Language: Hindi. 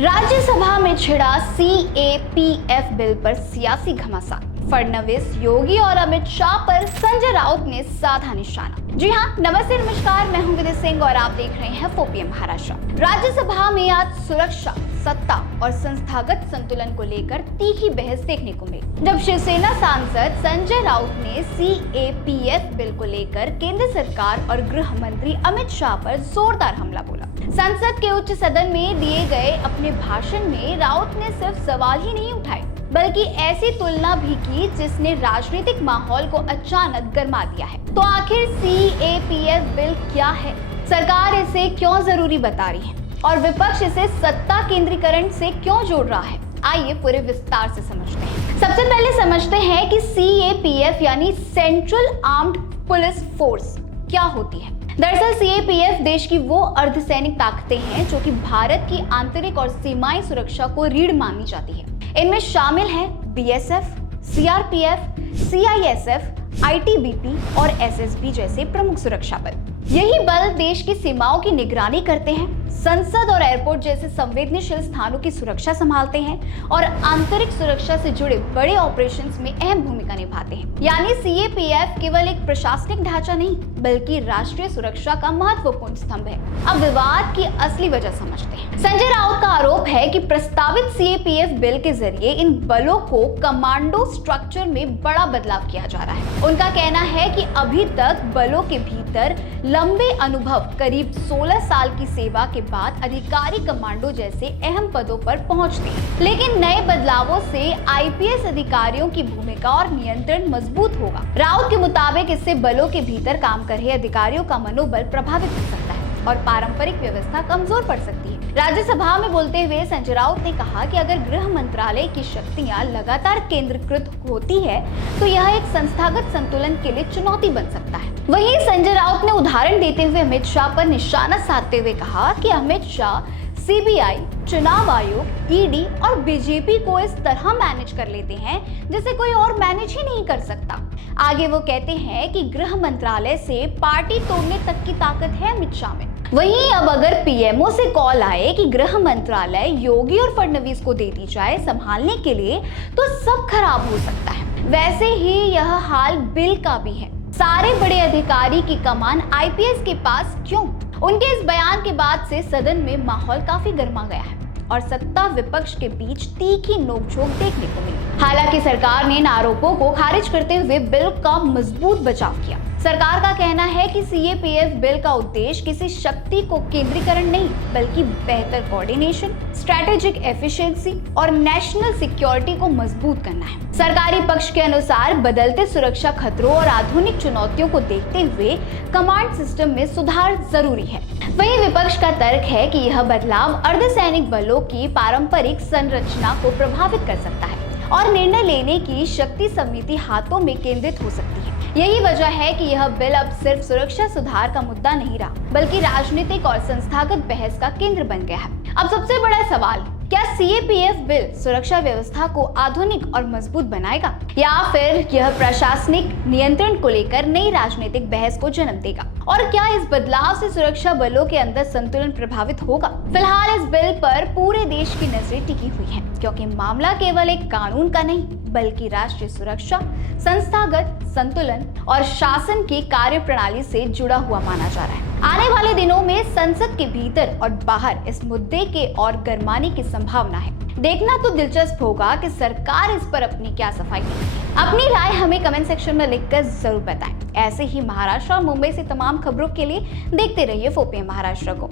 राज्यसभा में छिड़ा CAPF बिल पर सियासी घमासान। फडणवीस, योगी और अमित शाह पर संजय राउत ने साधा निशाना। जी हाँ, नमस्ते नमस्कार, मैं हूं विदे सिंह और आप देख रहे हैं 4PM महाराष्ट्र। राज्यसभा में आज सुरक्षा, सत्ता और संस्थागत संतुलन को लेकर तीखी बहस देखने को मिली, जब शिवसेना सांसद संजय राउत ने CAPF बिल को लेकर केंद्र सरकार और गृह मंत्री अमित शाह पर जोरदार हमला बोला। संसद के उच्च सदन में दिए गए अपने भाषण में राउत ने सिर्फ सवाल ही नहीं उठाए, बल्कि ऐसी तुलना भी की जिसने राजनीतिक माहौल को अचानक गर्मा दिया है। तो आखिर CAPF बिल क्या है, सरकार इसे क्यों जरूरी बता रही है और विपक्ष इसे सत्ता केंद्रीकरण से क्यों जोड़ रहा है, आइए पूरे विस्तार से समझते हैं। सबसे पहले समझते हैं कि CAPF यानी सेंट्रल आर्म्ड पुलिस फोर्स क्या होती है। दरअसल CAPF देश की वो अर्धसैनिक ताकतें हैं जो कि भारत की आंतरिक और सीमाई सुरक्षा को रीढ़ मानी जाती है। इनमें शामिल हैं BSF, CRPF, CISF, ITBP और SSB जैसे प्रमुख सुरक्षा बल। यही बल देश की सीमाओं की निगरानी करते हैं, संसद और एयरपोर्ट जैसे संवेदनशील स्थानों की सुरक्षा संभालते हैं और आंतरिक सुरक्षा से जुड़े बड़े ऑपरेशंस में अहम भूमिका निभाते हैं। यानी CAPF केवल एक प्रशासनिक ढांचा नहीं, बल्कि राष्ट्रीय सुरक्षा का महत्वपूर्ण स्तंभ है। अब विवाद की असली वजह समझते हैं। संजय राउत का आरोप है कि प्रस्तावित CAPF बिल के जरिए इन बलों को कमांडो स्ट्रक्चर में बड़ा बदलाव किया जा रहा है। उनका कहना है कि अभी तक बलों के भीतर लंबे अनुभव, करीब 16 साल की सेवा के बाद अधिकारी कमांडो जैसे अहम पदों पर पहुंचते हैं। लेकिन नए बदलावों से IPS अधिकारियों की भूमिका और नियंत्रण मजबूत होगा। राउत के मुताबिक इससे बलों के भीतर काम कर रहे अधिकारियों का मनोबल प्रभावित हो सकता है और पारंपरिक व्यवस्था कमजोर पड़ सकती है। राज्यसभा में बोलते हुए संजय राउत ने कहा कि अगर गृह मंत्रालय की शक्तियां लगातार केंद्रीकृत होती है तो यह एक संस्थागत संतुलन के लिए चुनौती बन सकता है। वहीं संजय राउत ने उदाहरण देते हुए अमित शाह पर निशाना साधते हुए कहा कि अमित शाह CBI, चुनाव आयोग, ED और BJP को इस तरह मैनेज कर लेते हैं जिसे कोई और मैनेज ही नहीं कर सकता। आगे वो कहते हैं कि गृह मंत्रालय से पार्टी तोड़ने तक की ताकत है अमित शाह में। वहीं अब अगर PMO से कॉल आए कि गृह मंत्रालय योगी और फडणवीस को दे दी जाए संभालने के लिए, तो सब खराब हो सकता है। वैसे ही यह हाल बिल का भी है। सारे बड़े अधिकारी की कमान IPS के पास क्यों? उनके इस बयान के बाद से सदन में माहौल काफी गर्मा गया है और सत्ता विपक्ष के बीच तीखी नोकझोंक देखने को मिली। हालांकि सरकार ने इन आरोपों को खारिज करते हुए बिल का मजबूत बचाव किया। सरकार का कहना है कि CAPF बिल का उद्देश्य किसी शक्ति को केंद्रीकरण नहीं, बल्कि बेहतर कोऑर्डिनेशन, स्ट्रेटेजिक एफिशिएंसी और नेशनल सिक्योरिटी को मजबूत करना है। सरकारी पक्ष के अनुसार बदलते सुरक्षा खतरों और आधुनिक चुनौतियों को देखते हुए कमांड सिस्टम में सुधार जरूरी है। वहीं विपक्ष का तर्क है कि यह बदलाव अर्धसैनिक बलों की पारंपरिक संरचना को प्रभावित कर सकता है और निर्णय लेने की शक्ति समिति हाथों में केंद्रित हो सकती है। यही वजह है कि यह बिल अब सिर्फ सुरक्षा सुधार का मुद्दा नहीं रहा, बल्कि राजनीतिक और संस्थागत बहस का केंद्र बन गया है। अब सबसे बड़ा सवाल, क्या CAPF बिल सुरक्षा व्यवस्था को आधुनिक और मजबूत बनाएगा या फिर यह प्रशासनिक नियंत्रण को लेकर नई राजनीतिक बहस को जन्म देगा? और क्या इस बदलाव से सुरक्षा बलों के अंदर संतुलन प्रभावित होगा? फिलहाल इस बिल पर पूरे देश की नजरें टिकी हुई हैं, क्योंकि मामला केवल एक कानून का नहीं, बल्कि राष्ट्रीय सुरक्षा, संस्थागत संतुलन और शासन की कार्यप्रणाली से जुड़ा हुआ माना जा रहा है। आने वाले दिनों में संसद के भीतर और बाहर इस मुद्दे के और गरमाने की संभावना है। देखना तो दिलचस्प होगा कि सरकार इस पर अपनी क्या सफाई देती है। अपनी राय हमें कमेंट सेक्शन में लिखकर जरूर बताएं। ऐसे ही महाराष्ट्र और मुंबई से तमाम खबरों के लिए देखते रहिए 4PM महाराष्ट्र को।